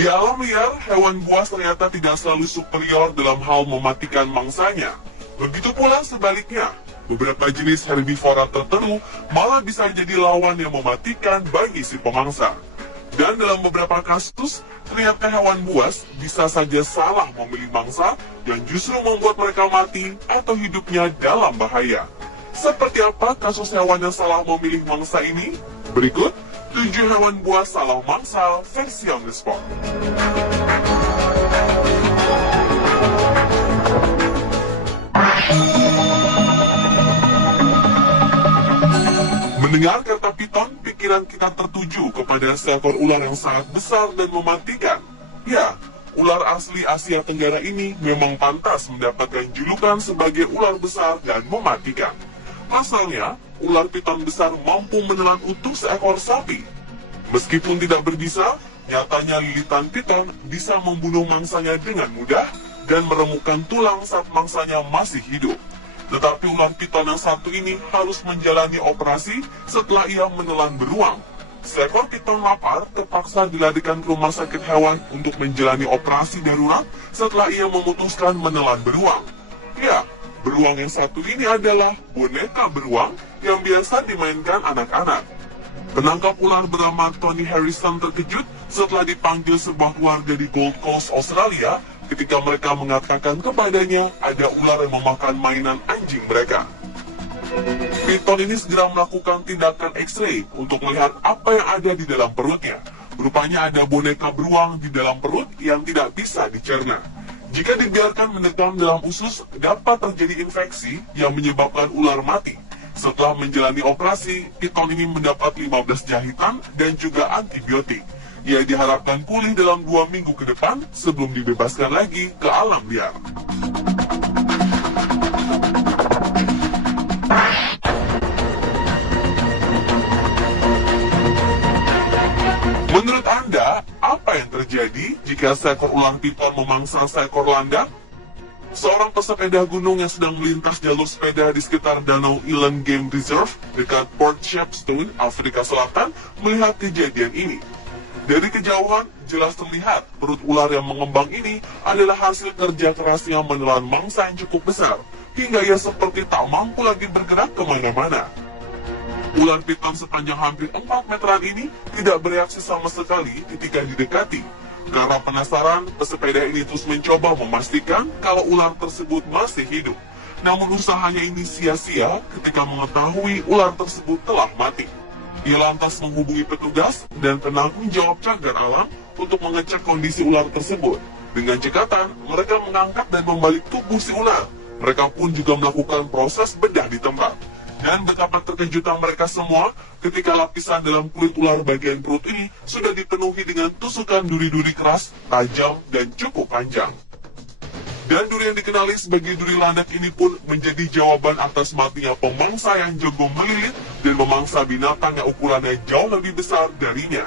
Di alam liar, hewan buas ternyata tidak selalu superior dalam hal mematikan mangsanya. Begitu pula sebaliknya, beberapa jenis herbivora tertentu malah bisa jadi lawan yang mematikan bagi si pemangsa. Dan dalam beberapa kasus, ternyata hewan buas bisa saja salah memilih mangsa yang justru membuat mereka mati atau hidupnya dalam bahaya. Seperti apa kasus hewan yang salah memilih mangsa ini? Berikut 7 hewan buas salah mangsa versi on the spot. Mendengar kata piton, pikiran kita tertuju kepada seekor ular yang sangat besar dan mematikan. Ya, ular asli Asia Tenggara ini memang pantas mendapatkan julukan sebagai ular besar dan mematikan. Pasalnya, ular piton besar mampu menelan utuh seekor sapi. Meskipun tidak berbisa, nyatanya lilitan piton bisa membunuh mangsanya dengan mudah dan meremukkan tulang saat mangsanya masih hidup. Tetapi ular piton yang satu ini harus menjalani operasi setelah ia menelan beruang. Seekor piton lapar terpaksa dilarikan ke rumah sakit hewan untuk menjalani operasi darurat setelah ia memutuskan menelan beruang. Ya, beruang yang satu ini adalah boneka beruang yang biasa dimainkan anak-anak. Penangkap ular bernama Tony Harrison terkejut setelah dipanggil sebuah keluarga di Gold Coast, Australia, ketika mereka mengatakan kepadanya ada ular yang memakan mainan anjing mereka. Piton ini segera melakukan tindakan X-ray untuk melihat apa yang ada di dalam perutnya. Rupanya ada boneka beruang di dalam perut yang tidak bisa dicerna. Jika dibiarkan mendekam dalam usus, dapat terjadi infeksi yang menyebabkan ular mati. Setelah menjalani operasi, piton ini mendapat 15 jahitan dan juga antibiotik. Ia diharapkan pulih dalam 2 minggu ke depan sebelum dibebaskan lagi ke alam liar. Menurut Anda, apa yang terjadi jika seekor ular piton memangsa seekor landak? Seorang pesepeda gunung yang sedang melintas jalur sepeda di sekitar Danau Eland Game Reserve dekat Port Shepstone, Afrika Selatan, melihat kejadian ini. Dari kejauhan, jelas terlihat perut ular yang mengembang ini adalah hasil kerja keras yang menelan mangsa yang cukup besar, hingga ia seperti tak mampu lagi bergerak kemana-mana. Ular piton sepanjang hampir 4 meteran ini tidak bereaksi sama sekali ketika didekati. Karena penasaran, pesepeda ini terus mencoba memastikan kalau ular tersebut masih hidup. Namun usahanya ini sia-sia ketika mengetahui ular tersebut telah mati. Ia lantas menghubungi petugas dan penanggung jawab cagar alam untuk mengecek kondisi ular tersebut. Dengan cekatan, mereka mengangkat dan membalik tubuh si ular. Mereka pun juga melakukan proses bedah di tempat. Dan betapa terkejutan mereka semua ketika lapisan dalam kulit ular bagian perut ini sudah dipenuhi dengan tusukan duri-duri keras, tajam, dan cukup panjang. Dan duri yang dikenali sebagai duri landak ini pun menjadi jawaban atas matinya pemangsa yang jago melilit dan memangsa binatang yang ukurannya jauh lebih besar darinya.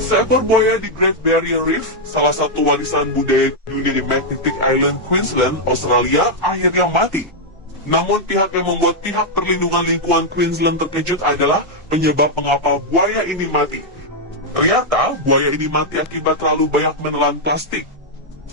Seekor buaya di Great Barrier Reef, salah satu warisan budaya dunia di Magnetic Island, Queensland, Australia, akhirnya mati. Namun pihak yang membuat pihak perlindungan lingkungan Queensland terkejut adalah penyebab mengapa buaya ini mati. Ternyata buaya ini mati akibat terlalu banyak menelan plastik.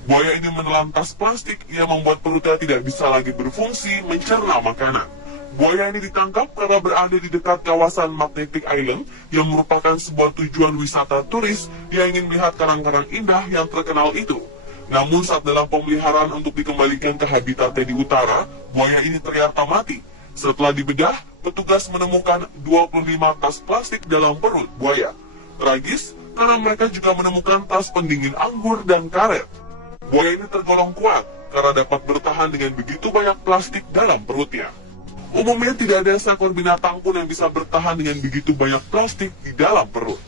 Buaya ini menelan tas plastik yang membuat perutnya tidak bisa lagi berfungsi mencerna makanan. Buaya ini ditangkap karena berada di dekat kawasan Magnetic Island yang merupakan sebuah tujuan wisata turis yang ingin melihat karang-karang indah yang terkenal itu. Namun saat dalam pemeliharaan untuk dikembalikan ke habitatnya di utara, buaya ini ternyata mati. Setelah dibedah, petugas menemukan 25 tas plastik dalam perut buaya. Tragis, karena mereka juga menemukan tas pendingin anggur dan karet. Buaya ini tergolong kuat karena dapat bertahan dengan begitu banyak plastik dalam perutnya. Umumnya tidak ada seekor binatang pun yang bisa bertahan dengan begitu banyak plastik di dalam perut.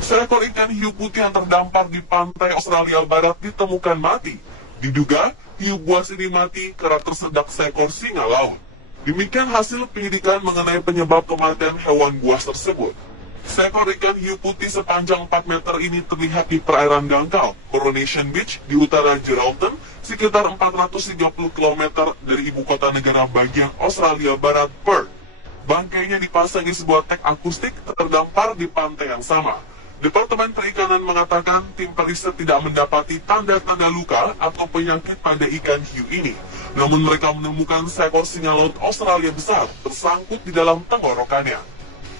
Seekor ikan hiu putih yang terdampar di pantai Australia Barat ditemukan mati. Diduga, hiu buas ini mati karena tersedak seekor singa laut. Demikian hasil penyidikan mengenai penyebab kematian hewan buas tersebut. Seekor ikan hiu putih sepanjang 4 meter ini terlihat di perairan dangkal, Coronation Beach di utara Geraldton, sekitar 430 km dari ibu kota negara bagian Australia Barat, Perth. Bangkainya dipasangi sebuah tek akustik terdampar di pantai yang sama. Departemen Perikanan mengatakan tim periset tidak mendapati tanda-tanda luka atau penyakit pada ikan hiu ini. Namun mereka menemukan seekor singa laut Australia besar tersangkut di dalam tenggorokannya.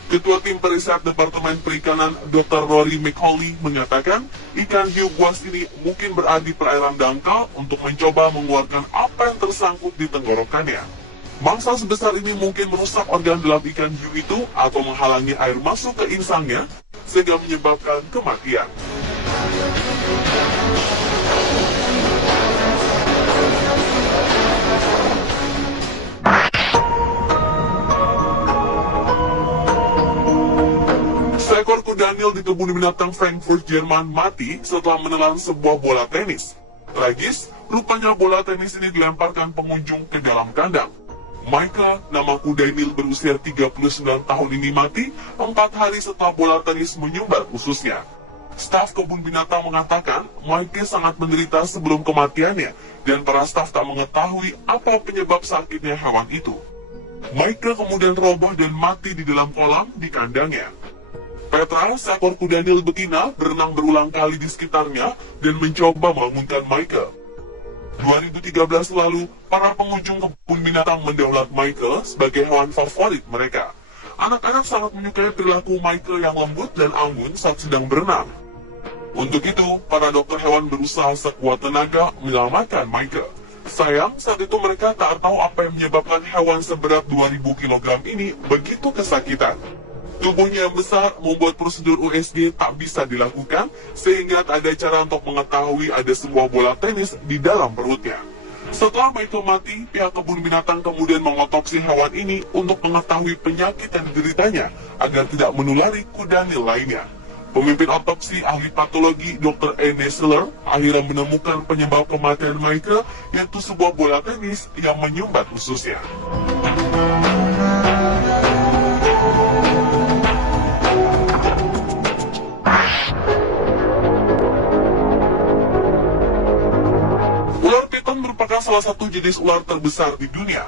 Ketua tim periset Departemen Perikanan Dr. Rory McCauley mengatakan ikan hiu buas ini mungkin berada di perairan dangkal untuk mencoba mengeluarkan apa yang tersangkut di tenggorokannya. Mangsa sebesar ini mungkin merusak organ dalam ikan hiu itu atau menghalangi air masuk ke insangnya sehingga menyebabkan kematian. Seekor kuda Nil di kebun binatang Frankfurt, Jerman mati setelah menelan sebuah bola tenis. Tragis, rupanya bola tenis ini dilemparkan pengunjung ke dalam kandang. Michael, nama kuda Nil berusia 39 tahun ini mati 4 hari setelah bola tenis menyumbat ususnya. Staf kebun binatang mengatakan Michael sangat menderita sebelum kematiannya dan para staf tak mengetahui apa penyebab sakitnya hewan itu. Michael kemudian roboh dan mati di dalam kolam di kandangnya. Petra, seekor kuda Nil betina, berenang berulang kali di sekitarnya dan mencoba membangunkan Michael. 2013 lalu, para pengunjung kebun binatang mendaulat Michael sebagai hewan favorit mereka. Anak-anak sangat menyukai perilaku Michael yang lembut dan anggun saat sedang berenang. Untuk itu, para dokter hewan berusaha sekuat tenaga menyelamatkan Michael. Sayang, saat itu mereka tak tahu apa yang menyebabkan hewan seberat 2000 kg ini begitu kesakitan. Tubuhnya yang besar membuat prosedur USG tak bisa dilakukan, sehingga tak ada cara untuk mengetahui ada sebuah bola tenis di dalam perutnya. Setelah Michael mati, pihak kebun binatang kemudian mengotopsi hewan ini untuk mengetahui penyakit yang dideritanya agar tidak menulari kuda Nil lainnya. Pemimpin otopsi ahli patologi Dr. Anne Seller akhirnya menemukan penyebab kematian Michael, yaitu sebuah bola tenis yang menyumbat ususnya. Ular piton merupakan salah satu jenis ular terbesar di dunia.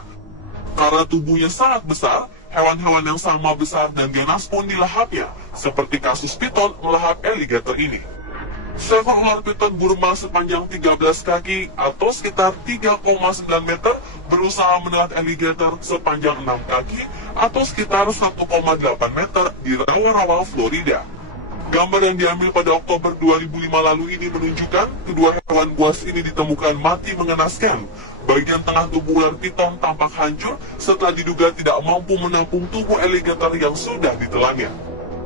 Karena tubuhnya sangat besar, hewan-hewan yang sama besar dan ganas pun dilahapnya, seperti kasus piton melahap alligator ini. Seekor ular piton Burma sepanjang 13 kaki atau sekitar 3,9 meter berusaha menelan alligator sepanjang 6 kaki atau sekitar 1,8 meter di rawa-rawa Florida. Gambar yang diambil pada Oktober 2005 lalu ini menunjukkan kedua hewan buas ini ditemukan mati mengenaskan. Bagian tengah tubuh ular piton tampak hancur setelah diduga tidak mampu menampung tubuh alligator yang sudah ditelannya.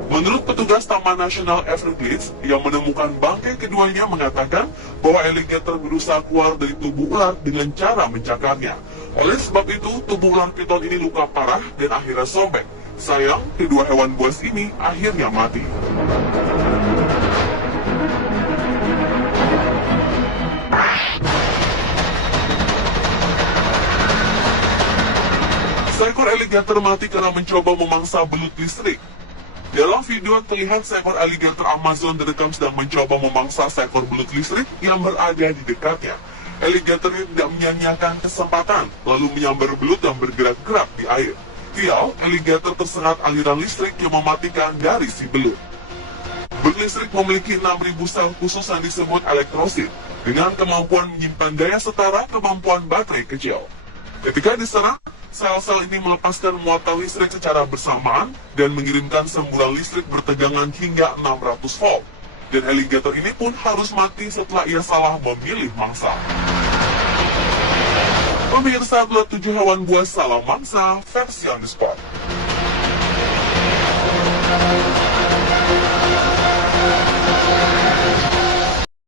Menurut petugas Taman Nasional Everglades yang menemukan bangkai keduanya mengatakan bahwa alligator berusaha keluar dari tubuh ular dengan cara mencakarnya. Oleh sebab itu, tubuh ular piton ini luka parah dan akhirnya sobek. Sayang, kedua hewan buas ini akhirnya mati. Seekor alligator mati karena mencoba memangsa belut listrik. Dalam video terlihat seekor alligator Amazon direkam sedang mencoba memangsa seekor belut listrik yang berada di dekatnya. Alligator ini tidak menyia-nyiakan kesempatan, lalu menyambar belut yang bergerak-gerak di air. Sial, alligator tersengat aliran listrik yang mematikan dari si belut. Belut listrik memiliki 6.000 sel khusus yang disebut elektrosit, dengan kemampuan menyimpan daya setara kemampuan baterai kecil. Ketika diserang, sel-sel ini melepaskan muatan listrik secara bersamaan dan mengirimkan semburan listrik bertegangan hingga 600 volt. Dan alligator ini pun harus mati setelah ia salah memilih mangsa. Pemirsa, adalah 7 hewan buas salah mangsa versi on the spot.